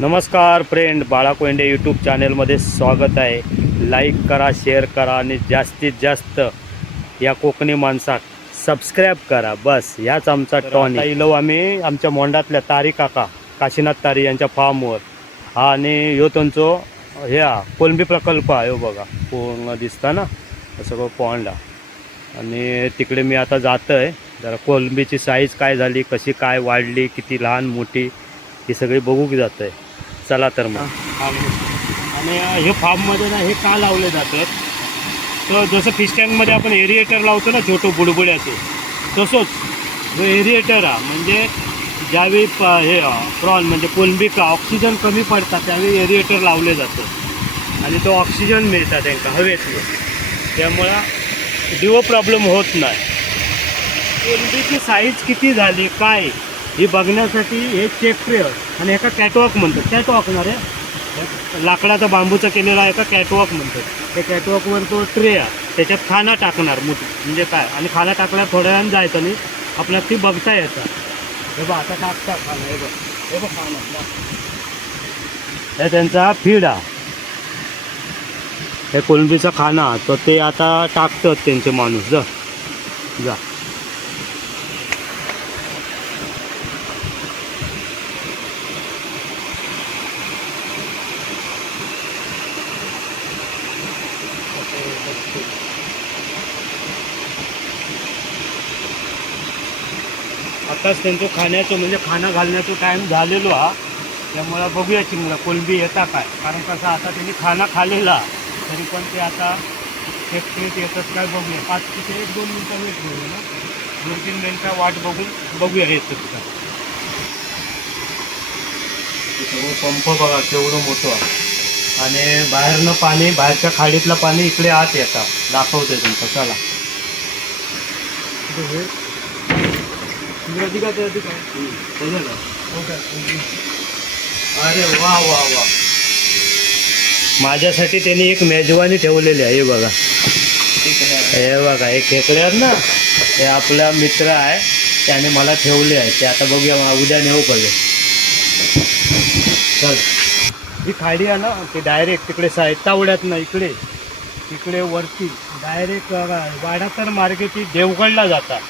नमस्कार फ्रेंड बाळा Conde YouTube चॅनलमध्ये स्वागत आहे. लाईक करा शेअर करा आणि जास्तीत जास्त या कोकणी माणसाक सबस्क्राईब करा. बस ह्याच आमचा टॉन इलो आम्ही आमच्या मोंडातल्या तारी काका काशीनाथ तारी यांच्या फार्मवर हा आणि ह्यो त्यांचो हे हा, कोलंबी प्रकल्प आहे हो बघा. पूर्ण दिसता ना सगळं पॉन्ड हा. आणि तिकडे मी आता जातो आहे जरा कोलंबीची साईज काय झाली कशी काय वाढली किती लहान मोठी ही सगळी बघू जात आहे चला तर मग. आणि हे फार्ममध्ये ना हे का लावले जातात? तर जसं फिश टँकमध्ये आपण एरिएटर लावतो ना छोटं बुडबुड्याचं तसंच जो एरिएटर हा म्हणजे ज्यावेळी प हे प्रॉन म्हणजे कोलंबिका ऑक्सिजन कमी पडतात त्यावेळी एरिएटर लावले जातं. आणि तो ऑक्सिजन मिळतात त्यांना हवेतलं त्यामुळं डिओ प्रॉब्लेम होत नाही. कोलंबीची साईज किती झाली काय? ही बघण्यासाठी हे चेक ट्रे आणि एका कॅटवॉक म्हणतात. कॅटवॉक ना रे? लाकडाचा बांबूचा केलेला एका कॅटवॉक म्हणतात. त्या कॅटवॉकवर तो ट्रे आहे त्याच्यात खाना टाकणार मोठी म्हणजे काय? आणि खाना टाकल्या थोड्या वेळानं जायचं आणि आपल्याला ती बघता येतं. हे बघ आता टाकता खाना हे बघ. हे बघ खाना. हे त्यांचा फीड. आहे हे कोलंबीचा खाना तर ते आता टाकतात त्यांचे माणूस. जा. जा. आत्ताच त्यांचं खाण्याचं म्हणजे खाणं घालण्याचं टाईम झालेलो हा. त्यामुळं बघूया चिंगला कोलंबी येता काय? कारण कसं आता त्यांनी खाना खालेला तरी पण ते आता फॅक्टरीत येतात काय बघूया. पाच तिथे एक दोन मिनटं वेट घेऊया ना. दोन तीन मिनटं वाट बघून बघूया येतं तिथं सगळं पंप बघा केवढं मोठं आहे. आणि बाहेरनं पाणी बाहेरच्या खाडीतलं पाणी इकडे आत येतं. दाखवते तुमचं चला अरे वा वा वा. माझ्यासाठी त्यांनी एक मेजवानी ठेवलेली आहे हे बघा. हे बघा हे खेकडे आहेत ना हे आपला मित्र आहे त्याने मला ठेवले आहे. ते आता बघूया उद्या नेऊ पाहिजे चल. ही खाडी आहे ना ते डायरेक्ट तिकडे साईड तावड्यात ना इकडे. तिकडे वरती. डायरेक्ट वाडा तर मार्गे ती देवगडला जातात.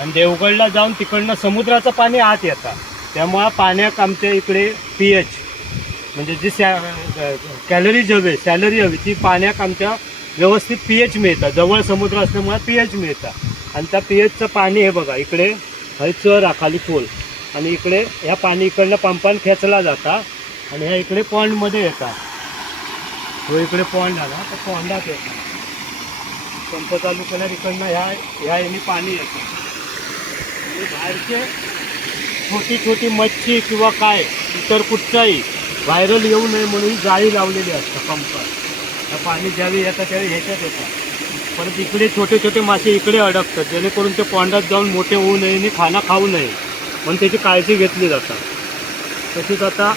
आणि देवगडला जाऊन तिकडनं समुद्राचं पाणी आत येतं. त्यामुळं पाण्यात आमच्या इकडे पी एच म्हणजे जी सॅ कॅलरीज हवी सॅलरी हवी ती पाण्यात आमच्या व्यवस्थित पी एच मिळतं. जवळ समुद्र असल्यामुळे पी एच मिळतं. आणि त्या पी एचचं पाणी हे बघा इकडे हय चर खाली पोल आणि इकडे ह्या पाणी इकडनं पंपान खेचला जाता. आणि ह्या इकडे पॉन्डमध्ये येतात तो इकडे पॉन्ड आला तर पॉन्डात येतात पंप चालू केल्यावर इकडनं ह्या ह्या यांनी पाणी येतं. बाहेरचे छोटी छोटी मच्छी किंवा काय इतर कुठचाही व्हायरल येऊ नये म्हणून जाळी लावलेली असतं पंपात. त्या पाणी ज्यावेळी येतात त्यावेळी ह्याच्यात येतात परत इकडे छोटे छोटे मासे इकडे अडकतात जेणेकरून ते पॉन्डात जाऊन मोठे होऊ नये आणि खाना खाऊ नये म्हणून त्याची काळजी घेतली जातात. तशीच आता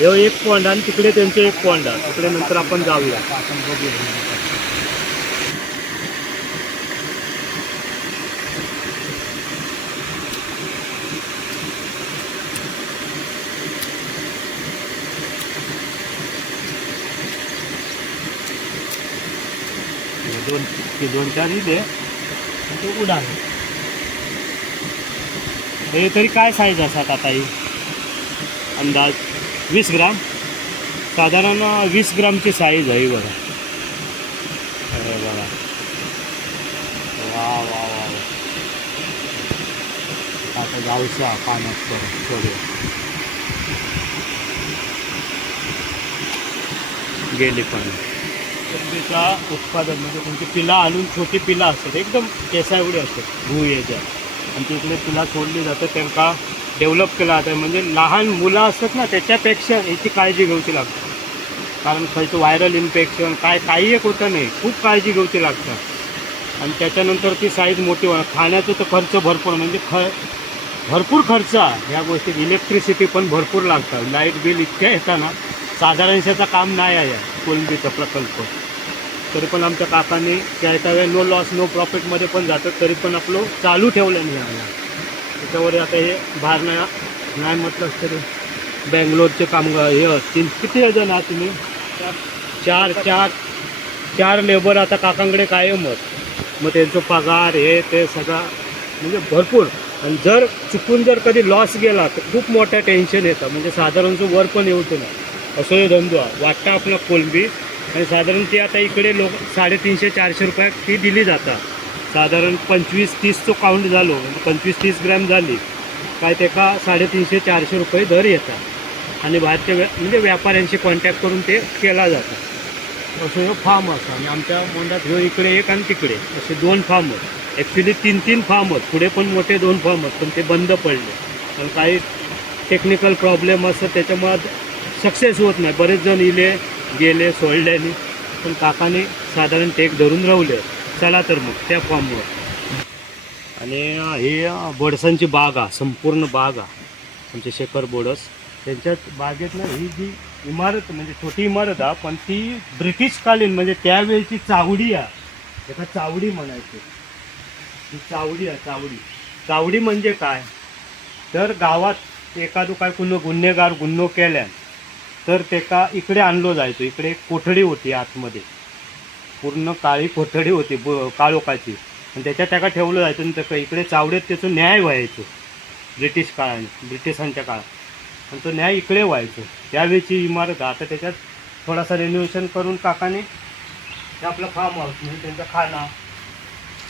हे एक पॉन्ड आणि तिकडे त्यांचे एक पॉन्ड. तिकडे नंतर आपण जाऊया. आपण बघूया दोन ते दोन चार इथे ते उडाल. हे तरी काय साईज असतात आता ही? अंदाज. वीस ग्राम? साधारण वीस ग्रामची साईज आहे बघा. अरे बघा वा वा वा वा. आता जाऊचा पाण्यात करू गेली पण. कोलंबीचा उत्पादन म्हणजे तुमची पिला आणून छोटी पिला असतात एकदम केसा एवढी असतात भू याच्या आणि तिकडे पिला सोडली जातं त्यांना डेव्हलप केला जातं म्हणजे लहान मुलं असतात ना त्याच्यापेक्षा याची काळजी घेऊची लागते. कारण खरंच व्हायरल इन्फेक्शन काय काही एक होतं नाही खूप काळजी घेऊची लागतं. आणि त्याच्यानंतर ती साईज मोठी होणार. खाण्याचा तर खर्च भरपूर म्हणजे ख भरपूर खर्च आहे ह्या गोष्टीत. इलेक्ट्रिसिटी पण भरपूर लागतं. लाइट बिल इतक्या येताना साधारणशाचं काम नाही आहे कोलंबीचा प्रकल्प. तरी पण आमच्या काकांनी त्या वेळेस नो लॉस नो प्रॉफिटमध्ये पण जातं तरी पण आपलं चालू ठेवलं नाही आम्हाला त्याच्यावर आता हे बाहेर नाही म्हटलंच म्हटलं तरी बँगलोरचे कामगार हे असतील. किती जण आहात तुम्ही? चार चार चार लेबर आता काकांकडे कायमच मग त्यांचं पगार हे ते सगळं म्हणजे भरपूर. आणि जर चुकून जर कधी लॉस गेला तर खूप मोठं टेन्शन येतं. म्हणजे साधारणचं वर पण येऊ नाही. असं हे धंदो आहे. वाटतं आपला कोलंबी आणि साधारण ती आता इकडे लोक साडेतीनशे चारशे रुपये ती दिली जातात साधारण पंचवीस तीसचं काउंट झालो. म्हणजे पंचवीस तीस ग्रॅम झाली. काय तेका साडेतीनशे चारशे रुपये दर येतात. आणि भारतीय व्या म्हणजे व्यापाऱ्यांशी कॉन्टॅक्ट करून ते केला जातं. असं हे फार्म असतं आणि आमच्या मोंडात ह्यो इकडे एक आणि तिकडे. असे दोन फार्म आहेत. ॲक्च्युली तीन तीन फार्म आहेत. पुढे पण मोठे दोन फार्म आहेत. पण ते बंद पडले. कारण काही टेक्निकल प्रॉब्लेम असतं त्याच्यामुळं सक्सेस होत नाही. बरेच जण इले गेले सोडल्याने. पण काकाने साधारण टेक धरून राहले चला तर मग त्या फॉर्मवर. आणि हे बोडसांची बाग आहे संपूर्ण बाग आहे आमचे शेखर बोडस त्यांच्या बागेतनं ही जी इमारत म्हणजे छोटी इमारत आहे पण ती ब्रिटिशकालीन म्हणजे त्यावेळची चावडी आहे एका चावडी म्हणायची. ही चावडी आहे चावडी. चावडी म्हणजे काय? तर गावात एखादं काय कुण गुन्हेगार गुन्हो केल्यान तर तेका इकडे आणलो जायचो. इकडे एक कोठडी होती आतमध्ये. पूर्ण काळी कोठडी होती ब काळोखाची. आणि त्याच्यात त्याका ठेवलं जायचं आणि त्याका इकडे चावडीत त्याचं न्याय व्हायचो. ब्रिटिश काळाने ब्रिटिशांच्या काळात. आणि तो न्याय इकडे व्हायचो. त्यावेळीची इमारत आहे. आता त्याच्यात थोडासा रेनोव्हेशन करून काकाने ते आपलं फार्म हाऊस म्हणजे त्यांचा खाना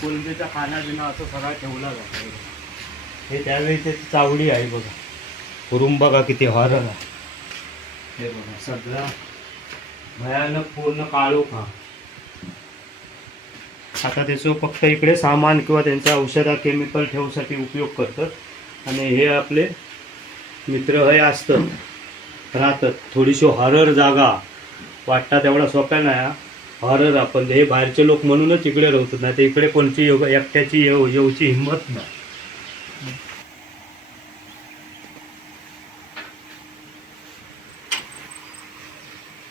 कोलंबीचा खाना बिना असं सगळा ठेवला जातो. हे त्यावेळी त्याची चावडी आहे बघा. करून बघा किती हॉरर आहे. हे बघा सगळा भयानक पूर्ण काळोख हा आता त्याचं फक्त इकडे सामान किंवा त्यांच्या औषधा केमिकल ठेवसाठी उपयोग करतात. आणि हे आपले मित्र हे असतात राहतात. थोडीशी हॉरर जागा वाटतात एवढा सोप्या नाही हॉरर आपण हे बाहेरचे लोक म्हणूनच इकडे राहतात नाही तर इकडे कोणची येऊ एकट्याची येऊ येऊची हिंमत नाही.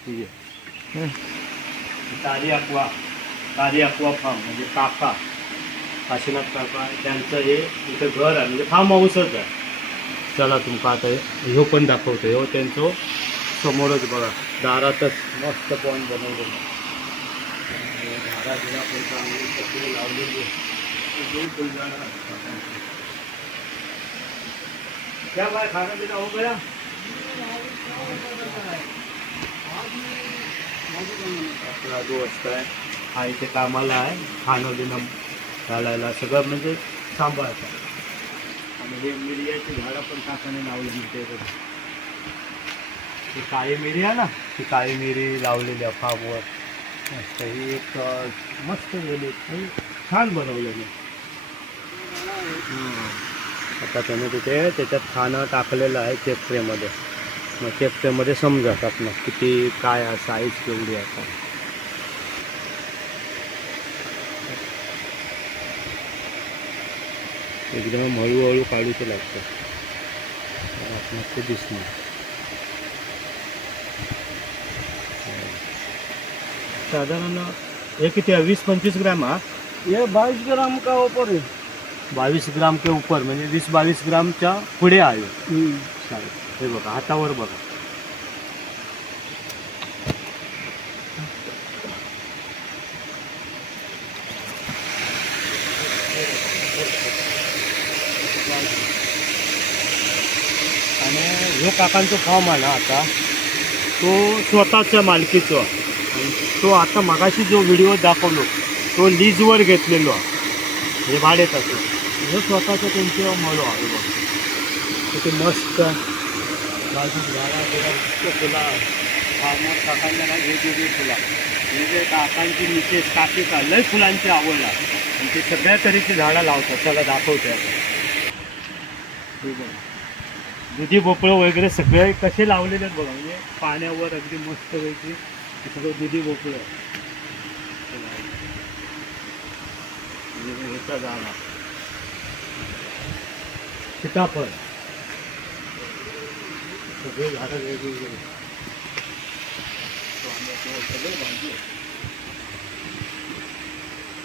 ठीक आहे. तारी अक्वा तारी अक्वा फार्म म्हणजे काका. काशीनाथ काका त्यांचं हे इथं घर आहे म्हणजे फार्म हाऊसच आहे. चला तुमका आता हे- ह्यो पण दाखवतो. ह्यो त्यांचं समोरच बघा. दारातच मस्त पॉईंट बनवलेलं पण चांगली सगळी लावलेली आहे. क्या खाना पिना हो गया? आपला दोस्त हा इथे कामाला आहे. खाणं बिणं घालायला सगळं म्हणजे सांभाळतं. आणि हे मिरियाची झाडं पण काकाने लावली ते ही काळी मिरी आहे ना ती काळी मिरी लावलेली आहे फार्मवर मस्त ही एक मस्त गेली छान बनवलेली आता त्याने तिथे त्याच्यात खाणं टाकलेलं आहे चेक ट्रेमध्ये मग चेक ट्रेमध्ये समजतात मग किती काय साईज केवढी आहे काय. एकदम हळूहळू काढूचं लागतं. आपणास ते दिसणार. साधारण हे किती आहे? वीस पंचवीस ग्रॅम हा? ये बाईस ग्राम का ऊपर है बावीस ग्राम के ऊपर म्हणजे वीस बावीस ग्रामच्या पुढे आहे. चालेल. हे बघा हातावर बघा. आणि ह्यो काकांचा फॉर्म आहे ना आता. तो स्वतःच्या मालकीचो. आणि तो आता मगाशी जो व्हिडिओ दाखवलो तो लीजवर घेतलेलो. हे भाडेत असं. हे स्वतःचं त्यांचे मलो आहे बघ. किती मस्त. बाजूक झाडा बिडा इतकं फुलं फार्मर काकांना ना वेगवेगळी फुला म्हणजे काकांची मिसेस काकी का लय फुलांची आवड आहे. आणि ते सगळ्या तऱ्हेची झाडं लावतात. त्याला दाखवते आता. दुधी भोपळं वगैरे सगळे कसे लावलेले आहेत बघा. म्हणजे पाण्यावर अगदी मस्त पैकी सगळं दुधी भोपळं आहे. ह्याचा सीताफळ. सगळे झाडं वेगवेगळे सगळे भाजी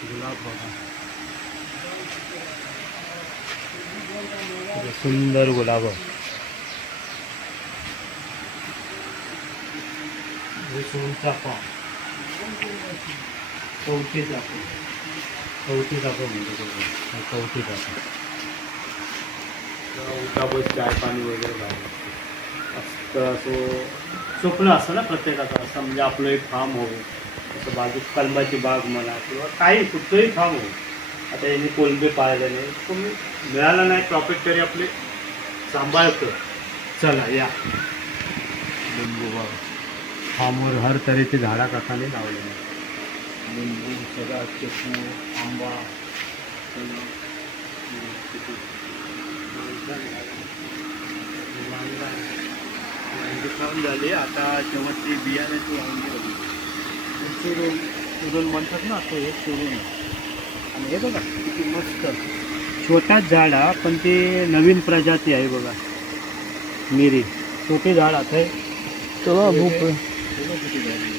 गुलाब बघा सुंदर गुलाब आहे. हे सोनचाफा कवठी चाफा कवठी चाफा म्हणतो त्याला. चाय पाणी वगैरे असतं असं स्वप्न असतं ना प्रत्येकाचं असं म्हणजे आपलं एक फार्म होऊ असं बाजू कलमाची बाग म्हणा किंवा काही कुठलंही फार्म होऊ आता यांनी कोलंबी पाळले नाही पण मिळाला नाही प्रॉफिट तरी आपले सांभाळतं चला या लिंबू बाग फार्मवर हर तऱ्हेची झाडा काकाने लावलेली. लिंबू सगळा चिकू आंबा सगळं. वांगा आहे. खाऊन झाली. आता शेवटची बियाण्याची वांगी होती. चुरून चुरून म्हणतात ना असं हे चुरून आणि हे बघा किती मस्त. छोटाच झाड हा पण ते नवीन प्रजाती आहे बघा. मिरी. छोटी झाड आहे. झाड आहे.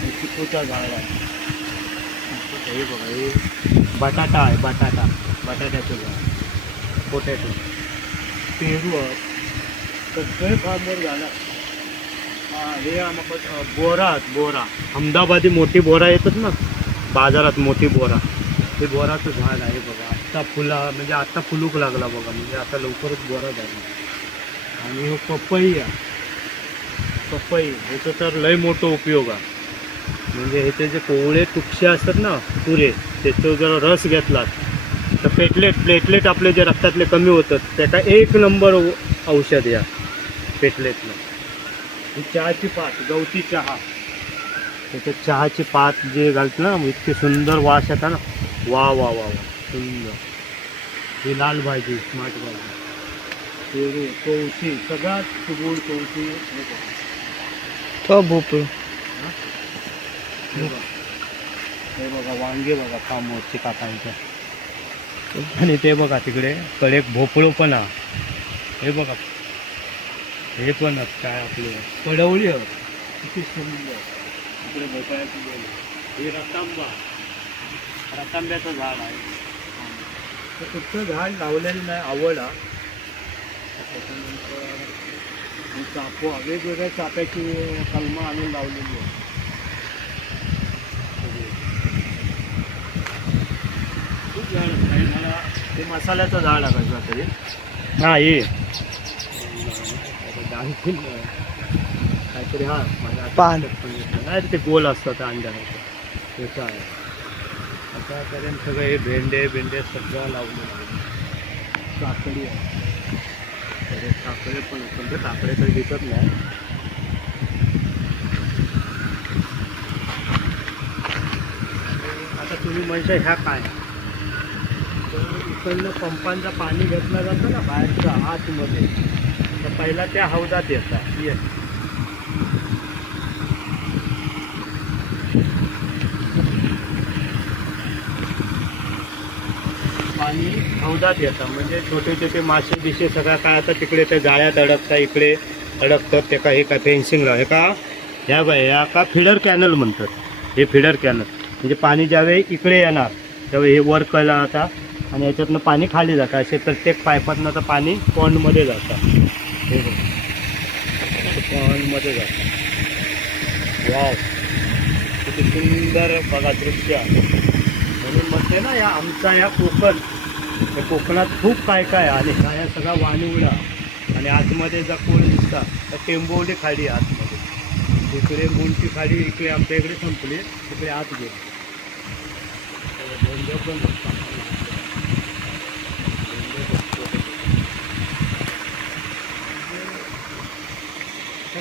हे चिकूचा झाड आहे. हे बघा हे बटाटा आहे बटाटा. बटाट्याचं झाड. पोटॅटो. पेरू आहे. सगळे फार्मर झाला. हे बोरा आहेत, बोरा. अहमदाबादी मोठी बोरा येतात ना बाजारात मोठी बोरा. ते बोराचं झाड आहे बघा. आत्ता फुला म्हणजे आत्ता फुलूक लागला बघा म्हणजे आता लवकरच बोरा झाला. आणि हो पपई आहे. पपई ह्याचं तर लय मोठं उपयोग आहे. म्हणजे ह्याचे जे कोवळे तुपशे असतात ना पुरे त्याचं जर रस घेतलात. तर पेटलेट प्लेटलेट आपले जे रक्तातले कमी होतात त्याचा एक नंबर औषध या पेटलेटला ही चहाची पात गवती चहा. त्याच्यात चहाची पात जे घालतं ना इतकी सुंदर वास येतात ना. वा वा वा वा. सुंदर. ही लाल भाजी स्मार्ट भाजी. पेरू कवशी सगळ्यात गोड कवशी. तो हे? बघा. हे बघा वांगे बघा फार्मवरचे काकांच्या आणि ते बघा तिकडे कडेक भोपळो पण हा हे बघा. हे पण काय आपले पडवळी किती सुंदर इकडे भोपळ्याची. हे रतांबा. रतांब्याचं झाड आहे. तर कुठचं झाड लावलेलं नाही आवड हा. त्याच्यानंतर चाफो वेगवेगळ्या चाफ्याची कलमं आणून लावलेली आहे. खूप झाड आहे. मला ते मसाल्याचं झाड आहे कसं तरी नाही आणखीन काहीतरी हा पान. नाही ते गोल असतात अंड्याचं त्याचं आहे. आतापर्यंत सगळं हे भेंडे भेंडे सगळं लावलेलं आहे काकडी आहे. काकडे पण पण ते काकडे तर दिसत नाही. आता तुम्ही म्हणता ह्या काय? इकडनं पंपांचा पाणी घेतलं जातं ना बाहेरच्या आतमध्ये? पहिला त्या हौदात येतात. येस पाणी हौदात येतं. म्हणजे छोटे छोटे मासे बिसे सगळं काय आता तिकडे ते जाळ्यात अडकता इकडे अडकतात ते का हे काय फेन्सिंग हे का? ह्या बाय ह्या का फिडर कॅनल म्हणतात. हे फिडर कॅनल म्हणजे पाणी ज्यावेळी इकडे येणार त्यावेळी हे वर कळलं आता. आणि याच्यातनं पाणी खाली जातं. असे प्रत्येक पायपातनं तर पाणी पॉन्डमध्ये जातं. हे बघ. पॉन्डमध्ये वाव. किती सुंदर बघा दृश्य. म्हणून म्हणते ना या आमचा या कोकण. या कोकणात खूप काय काय आहे. आणि हा या सगळा वाणिवडा आणि आतमध्ये जर कोण दिसता तर टेंबोली खाडी आहे आतमध्ये. इकडे मुंची खाडी इकडे आमच्या इकडे संपली. तिकडे आत गेली. पण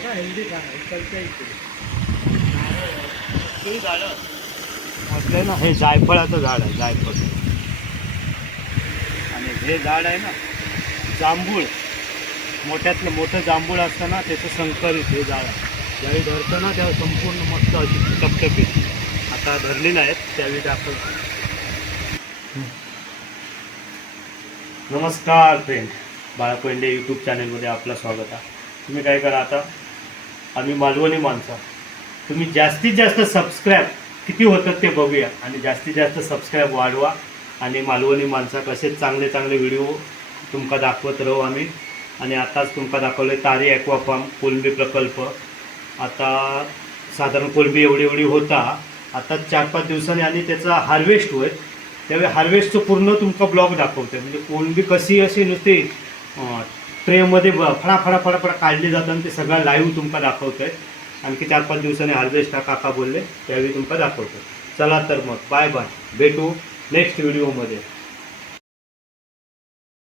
बघा हेल्दी खाणं इकडच्या इकडे. झाडं ना हे जायफळाचं झाड आहे जायफळ. आणि हे झाड आहे ना जांभूळ. मोठ्यातलं मोठं जांभूळ असतं ना त्याचं संकरित हे झाड आहे. ज्यावेळी धरतं ना तेव्हा संपूर्ण मस्त अशी टपटपीत आता धरलेलं आहेत त्यावेळी दाखवतो. नमस्कार फ्रेंड बाळाकोंडे यूट्यूब चॅनलमध्ये आपलं स्वागत आहे. तुम्ही काय करा आता? आम्ही मालवणी माणसं. तुम्ही जास्तीत जास्त सबस्क्राईब किती होतात ते बघूया आणि जास्तीत जास्त सबस्क्राईब वाढवा आणि मालवणी माणसा कसे चांगले चांगले व्हिडिओ तुमका दाखवत राहू आम्ही. आणि आताच तुमका दाखवले तारी ॲक्वाफार्म कोळंबी कोलंबी प्रकल्प. आता साधारण कोलंबी एवढी एवढी होता. आता चार पाच दिवसांनी आणि त्याचा हार्वेस्ट होईल त्यावेळी हार्वेस्टचं पूर्ण तुमका ब्लॉग दाखवते म्हणजे कोलंबी कशी अशी नुसती ट्रेमध्ये ब फळा फळा फळा काढली जातात आणि ते सगळं लाईव्ह तुमका दाखवतंय. आणखी चार पाच दिवसांनी हार्वेस्ट हा काका बोलले त्यावेळी तुमका दाखवतो चला तर मग बाय बाय भेटू नेक्स्ट व्हिडिओमध्ये